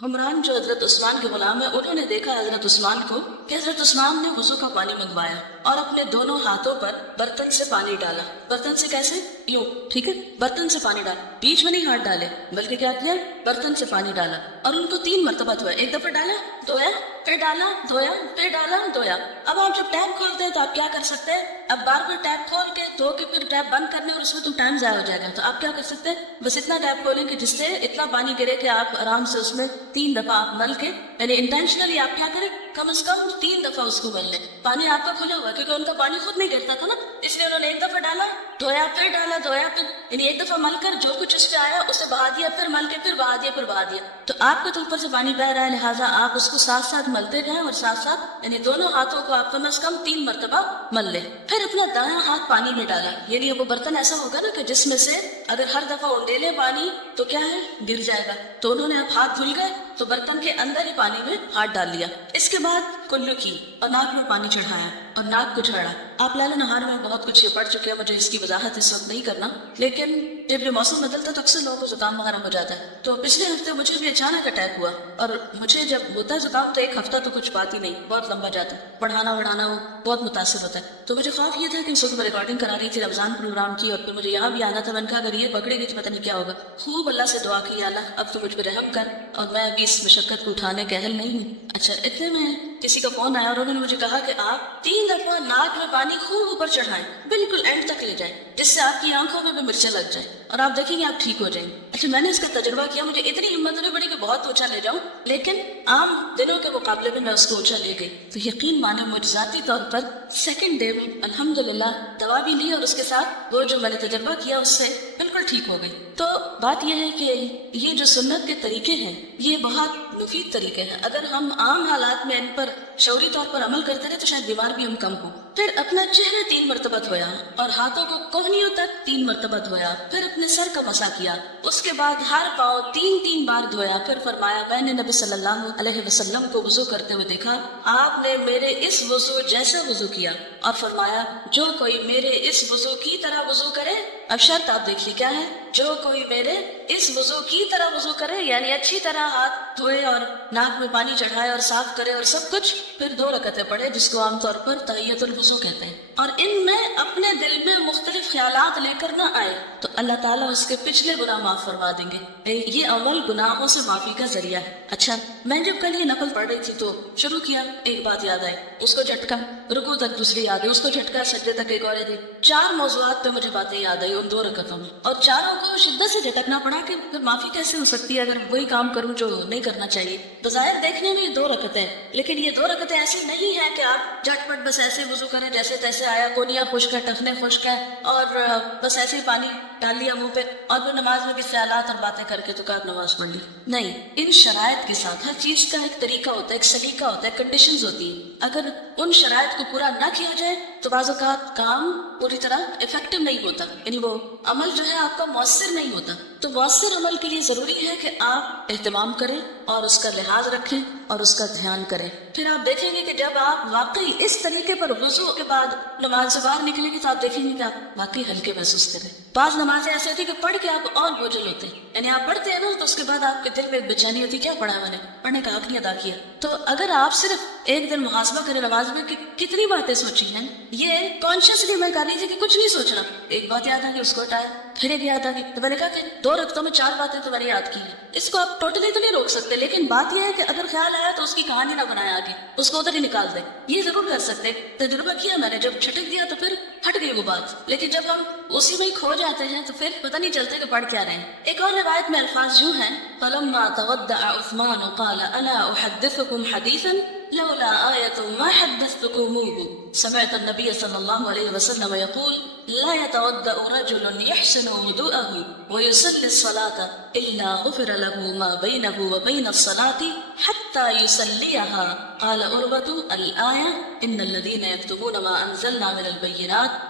عمران جو حضرت عثمان کے غلام ہے، انہوں نے دیکھا حضرت عثمان کو کہ حضرت عثمان نے وضو کا پانی منگوایا اور اپنے دونوں ہاتھوں پر برتن سے پانی ڈالا۔ برتن سے کیسے؟ یوں، ٹھیک ہے، برتن سے پانی ڈالا، بیچ میں نہیں ہاتھ ڈالے بلکہ کیا کیا، برتن سے پانی ڈالا اور ان کو 3 مرتبہ دھویا۔ ایک دفعہ ڈالا، دھویا، پھر ڈالا، دھویا، پھر ڈالا، دھویا۔ اب آپ جب ٹیپ کھولتے ہیں تو آپ کیا کر سکتے ہیں؟ اب بار بار ٹیپ کھول کے دھو کے پھر ٹیپ بند کرنے اور اس میں تو ٹائم ضائع ہو جائے گا، تو آپ کیا کر سکتے ہیں؟ بس اتنا ٹیپ کھولیں کہ جس سے اتنا پانی گرے کہ آپ آرام سے اس میں 3 دفعہ آپ مل کے، یعنی انٹینشنلی آپ کیا کریں، کم از کم 3 دفعہ اس کو مل لیں۔ پانی آپ کا کھلا ہوا کیونکہ ان کا پانی خود نہیں گرتا تھا نا، اس لیے انہوں نے ایک دفعہ ڈالا، دھویا، پھر ڈالا، دھویا، پھر، یعنی ایک دفعہ مل کر جو کچھ اس پہ آیا اسے بہا دیا، پھر مل کے پھر بہا دیا، پھر بہا دیا۔ تو آپ کا تو اوپر سے پانی بہ رہا ہے، لہٰذا آپ اس کو ساتھ ساتھ ملتے جائیں اور ساتھ ساتھ یعنی دونوں ہاتھوں کو آپ کم از کم 3 مرتبہ مل لیں۔ پھر اپنا دایاں ہاتھ پانی میں ڈالا، یعنی وہ برتن ایسا ہوگا نا کہ جس میں سے اگر ہر دفعہ انڈیلے پانی تو کیا ہے، گر جائے گا۔ تو انہوں نے اب ہاتھ دھل گئے تو برتن کے اندر ہی پانی میں ہاتھ ڈال لیا۔ اس کے بعد کلو کی اور ناک میں پانی چڑھایا اور ناک کو جھاڑا۔ آپ لیل نہار میں بہت کچھ یہ پڑھ چکے ہیں، مجھے اس کی وضاحت اس وقت نہیں کرنا، لیکن جب یہ موسم بدلتا تو اکثر لوگوں کو زکام وغیرہ ہو جاتا ہے۔ تو پچھلے ہفتے مجھے بھی اچانک اٹیک ہوا اور مجھے جب ہوتا ہے زکام تو 1 ہفتہ تو کچھ بات ہی نہیں، بہت لمبا جاتا ہے، پڑھانا وڑھانا وہ بہت متاثر ہوتا ہے۔ تو مجھے خوف یہ تھا کہ اس وقت میں ریکارڈنگ کرا رہی تھی رمضان پروگرام کی اور پھر مجھے یہاں بھی آنا تھا۔ میں نے کہا اگر یہ پکڑے گی تو پتہ نہیں کیا ہوگا۔ خوب اللہ سے دعا کی، اللہ اب تو مجھ پہ رحم کر، اور میں ابھی اس مشقت کو اٹھانے کے اہل نہیں ہوں۔ اچھا، اتنے میں کسی کا فون آیا اور انہوں نے مجھے کہا کہ آپ 3 دفعہ ناک میں پانی خوب اوپر چڑھائیں، بالکل اینڈ تک لے جائیں، جس سے آپ کی آنکھوں میں بھی مرچیں لگ جائیں اور آپ دیکھیں گے آپ ٹھیک ہو جائیں۔ اچھا، میں نے اس کا تجربہ کیا، مجھے اتنی ہمت نہیں پڑی کہ بہت اونچا لے جاؤں، لیکن عام دنوں کے مقابلے میں اس کو اونچا لے گئی۔ تو یقین مانو مجھ ذاتی طور پر سیکنڈ ڈے میں الحمدللہ دوا بھی لی اور اس کے ساتھ وہ جو میں نے تجربہ کیا اس سے بالکل ٹھیک ہو گئی۔ تو بات یہ ہے کہ یہ جو سنت کے طریقے ہیں یہ بہت مفید طریقے ہیں، اگر ہم عام حالات میں ان پر شعوری طور پر عمل کرتے رہے تو شاید بیمار بھی ہم کم ہوں۔ پھر اپنا چہرہ 3 مرتبہ دھویا اور ہاتھوں کو کوہنیوں تک 3 مرتبہ دھویا، پھر اپنے سر کا مسح کیا، اس کے بعد ہر پاؤں 3 بار دھویا۔ پھر فرمایا میں نے نبی صلی اللہ علیہ وسلم کو وضو کرتے ہوئے دیکھا، آپ نے میرے اس وضو جیسا وضو کیا، اور فرمایا جو کوئی میرے اس وضو کی طرح وضو کرے، اب شرط آپ دیکھیے کیا ہے، جو کوئی میرے اس وضو کی طرح وضو کرے، یعنی اچھی طرح ہاتھ دھوئے اور ناک میں پانی چڑھائے اور صاف کرے اور سب کچھ، پھر 2 رکعتیں پڑھے جس کو عام طور پر تحیۃ الوضو کہتے ہیں، اور ان میں اپنے دل میں مختلف خیالات لے کر نہ آئے تو اللہ تعالیٰ اس کے پچھلے گناہ معاف فرما دیں گے۔ یہ عمل گناہوں سے معافی کا ذریعہ ہے۔ اچھا، میں جب کل یہ نقل پڑھ رہی تھی تو شروع کیا، ایک بات یاد آئی، اس کو جھٹکا، رکوع تک دوسری یاد ہے، اس کو جھٹکا، سجدے تک ایک اور یاد ہے۔ 4 موضوعات پہ مجھے باتیں یاد آئی ان 2 رکعتوں میں، اور چاروں کو شدت سے جھٹکنا پڑا کہ پھر معافی کیسے ہو سکتی ہے اگر وہی کام کروں جو نہیں کرنا چاہیے۔ بظاہر دیکھنے میں یہ 2 رکعتیں ہیں، لیکن یہ 2 رکعتیں ایسی نہیں ہیں کہ آپ جھٹ پٹ بس ایسے وضو کریں جیسے تیسے آیا، کونیاں خشک ہے، ٹخنے خشک ہے، اور بس ایسے ہی پانی ڈال لیا منہ پہ اور پھر نماز میں بھی خیالات اور باتیں کر کے تو کہا نماز پڑھ لی۔ نہیں، ان شرائط کے ساتھ ہر چیز کا ایک طریقہ ہوتا ہے، ایک سلیقہ ہوتا ہے، کنڈیشنز ہوتی ہیں۔ اگر ان شرائط کو پورا نہ کیا جائے تو بعض اوقات کام پوری طرح افیکٹو نہیں ہوتا، یعنی وہ عمل جو ہے آپ کا مؤثر نہیں ہوتا۔ تو مؤثر عمل کے لیے ضروری ہے کہ آپ اہتمام کریں اور اس کا لحاظ رکھیں اور اس کا دھیان کریں۔ پھر آپ دیکھیں گے کہ جب آپ واقعی اس طریقے پر وضو کے بعد نماز سے باہر نکلیں گے تو آپ دیکھیں گے کہ آپ واقعی ہلکے محسوس کریں۔ بعض نمازیں ایسی ہوتی ہیں کہ پڑھ کے آپ اور بوجھل ہوتے ہیں، یعنی آپ پڑھتے ہیں نا تو اس کے بعد آپ کے دل میں ایک بے چینی ہوتی ہے، کیا پڑھا ہے میں نے، پڑھنے کا حق نہیں ادا کیا۔ تو اگر آپ صرف ایک دن محاسبہ کریں نماز میں کہ کتنی باتیں سوچی ہیں، یہ کانشیسلی میں کر لیجیے کہ کچھ نہیں سوچنا، ایک بات یاد آ گئی اس کو ہٹایا، پھر ایک یاد آ گئی، تو میں نے کہا کہ 2 رکعتوں میں 4 باتیں تو میں نے یاد کی ہیں، اس کو آپ ٹوٹلی تو نہیں روک سکتے، لیکن بات یہ ہے کہ اگر خیال آیا تو اس کی کہانی نہ بنائے آگے، اس کو ادھر ہی نکال دیں، یہ ضرور کر سکتے۔ تجربہ کیا میں نے، جب چھٹک دیا تو پھر ہٹ گئی وہ بات، لیکن جب ہم اسی میں ہی کھو جاتے ہیں تو پھر پتہ نہیں چلتا کہ پڑھ کیا رہے ہیں۔ ایک اور روایت میں الفاظ یوں ہیں، فلما تودع عثمان قال الا احدثكم حديثا لولا آية ما حدثتكموه سمعت النبي صلى الله عليه وسلم يقول لا يتودع رجل يحسن وضوءه ويصلي الصلاة إلا غفر له ما بينه وبين الصلاة حتى يصليها قال عروة الآية إن الذين يكتبون ما أنزلنا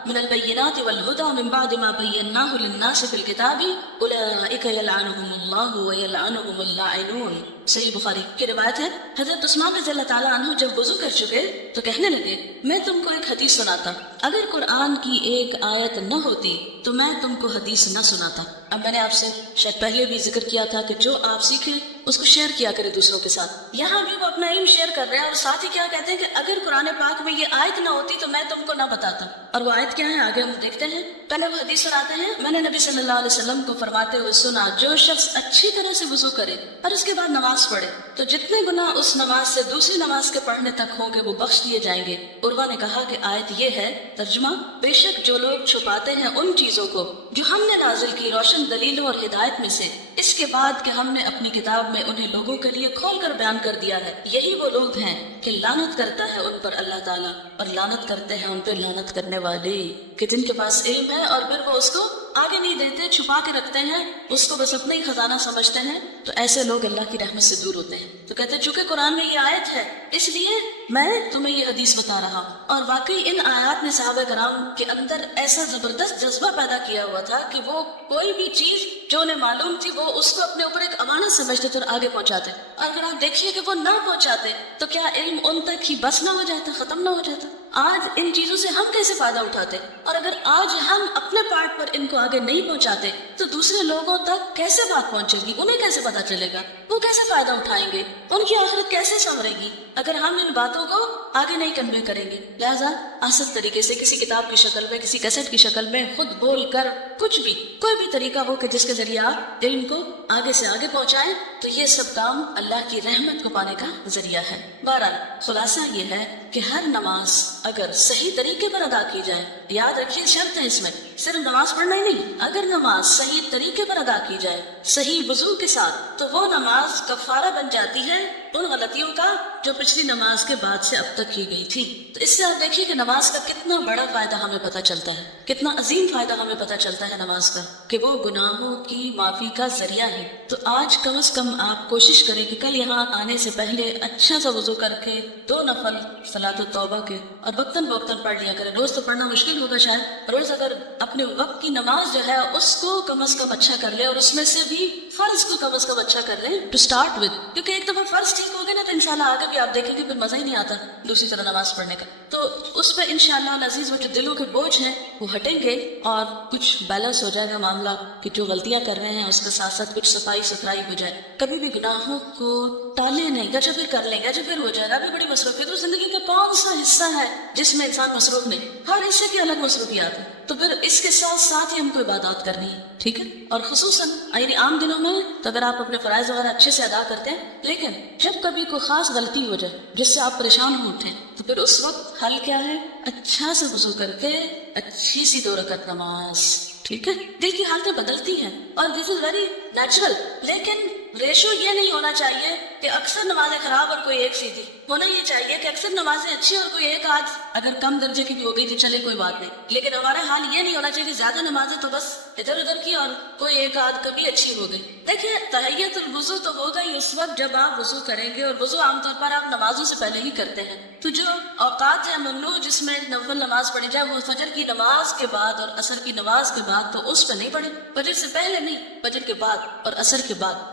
من البينات والهدى من بعد ما بيناه للناس في الكتاب أولئك يلعنهم الله ويلعنهم اللاعنون۔ صحیح بخاری کی روایت ہے، حضرت عثمان رضی اللہ تعالیٰ عنہ جب وضو کر چکے تو کہنے لگے میں تم کو ایک حدیث سناتا، اگر قرآن کی ایک آیت نہ ہوتی تو میں تم کو حدیث نہ سناتا، اب میں نے آپ سے شاید پہلے بھی ذکر کیا تھا کہ جو آپ سیکھیں اس کو شیئر کیا کرے دوسروں کے ساتھ. یہاں بھی وہ اپنا علم شیئر کر رہے ہیں اور ساتھ ہی کیا کہتے ہیں کہ اگر قرآن پاک میں یہ آیت نہ ہوتی تو میں تم کو نہ بتاتا. اور وہ آیت کیا ہے آگے ہم دیکھتے ہیں. پہلے وہ حدیث سناتے ہیں. میں نے نبی صلی اللہ علیہ وسلم کو فرماتے ہوئے سنا جو شخص اچھی طرح سے وضو کرے اور اس کے بعد نماز پڑھے تو جتنے گناہ اس نماز سے دوسری نماز کے پڑھنے تک ہوں گے وہ بخش دیے جائیں گے. عروہ نے کہا کہ آیت یہ ہے ترجمہ بے شک جو لوگ چھپاتے ہیں ان چیزوں کو جو ہم نے نازل کی روشن دلیلوں اور ہدایت میں سے اس کے بعد کہ ہم نے اپنی کتاب میں انہیں لوگوں کے لیے کھول کر بیان کر دیا ہے یہی وہ لوگ ہیں کہ لعنت کرتا ہے ان پر اللہ تعالیٰ اور لعنت کرتے ہیں ان پہ لعنت کرنے والے. کہ جن کے پاس علم ہے اور پھر وہ اس کو آگے نہیں دیتے چھپا کے رکھتے ہیں اس کو بس اپنا ہی خزانہ سمجھتے ہیں تو ایسے لوگ اللہ کی رحمت سے دور ہوتے ہیں. تو کہتے ہیں چونکہ قرآن میں یہ آیت ہے اس لیے میں تمہیں یہ حدیث بتا رہا ہوں. اور واقعی ان آیات نے صحابہ کرام کے اندر ایسا زبردست جذبہ پیدا کیا ہوا تھا کہ وہ کوئی بھی چیز جو انہیں معلوم تھی وہ اس کو اپنے اوپر ایک امانت سمجھتے تھے اور آگے پہنچاتے. اور اگر آپ دیکھیے کہ وہ نہ پہنچاتے تو کیا علم ان تک ہی بس نہ ہو جاتا ختم نہ ہو جاتا. آج ان چیزوں سے ہم کیسے فائدہ اٹھاتے اور اگر آج ہم اپنے پارٹ پر ان کو آگے نہیں پہنچاتے تو دوسرے لوگوں تک کیسے بات پہنچے گی انہیں کیسے پتا چلے گا وہ کیسے فائدہ اٹھائیں گے ان کی آخرت کیسے سنورے گی اگر ہم ان باتوں کو آگے نہیں کنوے کریں گے. لہٰذا اصل طریقے سے کسی کتاب کی شکل میں کسی کیسٹ کی شکل میں خود بول کر کچھ بھی کوئی بھی طریقہ ہو کہ جس کے ذریعے آپ علم کو آگے سے آگے پہنچائیں تو یہ سب کام اللہ کی رحمت کو پانے کا ذریعہ ہے. بہرحال خلاصہ یہ ہے کہ ہر نماز اگر صحیح طریقے پر ادا کی جائے یاد رکھیے شرط ہے اس میں صرف نماز پڑھنا ہی نہیں اگر نماز صحیح طریقے پر ادا کی جائے صحیح وضو کے ساتھ تو وہ نماز کفارہ بن جاتی ہے ان غلطیوں کا جو پچھلی نماز کے بعد سے اب تک کی گئی تھی. تو اس سے آپ دیکھیے کہ نماز کا کتنا بڑا فائدہ ہمیں پتہ چلتا ہے کتنا عظیم فائدہ ہمیں پتہ چلتا ہے نماز کا کہ وہ گناہوں کی معافی کا ذریعہ ہے. تو آج کم از کم آپ کوشش کریں کہ کل یہاں آنے سے پہلے اچھا سا وضو کر کے 2 نفل صلاۃ التوبہ کے اور وقتاً پڑھ لیا کریں. روز تو پڑھنا مشکل ہوگا شاید روز اگر اپنے وقت کی نماز جو ہے اس کو کم از کم اچھا کر لیں اور اس میں سے بھی فرض کو کم از کم اچھا کر لیں ٹو اسٹارٹ ود کیونکہ ایک دفعہ فرض ٹھیک ہو گئے نا تو انشاءاللہ آگے بھی آپ دیکھیں گے پھر مزہ ہی نہیں آتا دوسری طرح نماز پڑھنے کا. تو اس پہ انشاءاللہ العزیز وہ جو دلوں کے بوجھ ہیں وہ ہٹیں گے اور کچھ بیلنس ہو جائے گا معاملہ کہ جو غلطیاں کر رہے ہیں اس کے ساتھ ساتھ کچھ صفائی ستھرائی ہو جائے. کبھی بھی گناہوں کو ٹالیں نہیں گا پھر کر لیں گا پھر ہو جائے گا ابھی بڑی مصروفیت. تو زندگی کا کون سا حصہ ہے جس میں انسان مصروف نہیں ہر حصے کی الگ مصروفیات ہے. تو پھر اس کے ساتھ ساتھ ہی ہم کو عبادات کرنی ہے ٹھیک ہے. اور خصوصاً یعنی عام دنوں میں تو اگر آپ اپنے فرائض وغیرہ اچھے سے ادا کرتے ہیں لیکن جب کبھی کوئی خاص غلطی ہو جائے جس سے آپ پریشان ہو اٹھیں تو پھر اس وقت حل کیا ہے اچھا سے وضو کر کے اچھی سی 2 رکعت نماز ٹھیک ہے. دل کی حالتیں بدلتی ہیں اور دس از ویری نیچرل لیکن ریشو یہ نہیں ہونا چاہیے کہ اکثر نمازیں خراب اور کوئی ایک سیدھی. ہونا یہ چاہیے کہ اکثر نمازیں اچھی اور کوئی ایک آدھ اگر کم درجے کی بھی ہو گئی تو چلے کوئی بات نہیں لیکن ہمارا حال یہ نہیں ہونا چاہیے کہ زیادہ نمازیں تو بس ادھر ادھر کی اور کوئی ایک آدھ کبھی اچھی ہو گئی. دیکھیے تحیت الوضو تو ہوگا ہی اس وقت جب آپ وضو کریں گے اور وضو عام طور پر آپ نمازوں سے پہلے ہی کرتے ہیں. تو جو اوقات ہیں ممنوع جس میں نفل نماز پڑھی جائے وہ فجر کی نماز کے بعد اور عصر کی نماز کے بعد تو اس پہ نہیں پڑھے فجر سے پہلے نہیں فجر کے بعد اور عصر کے بعد.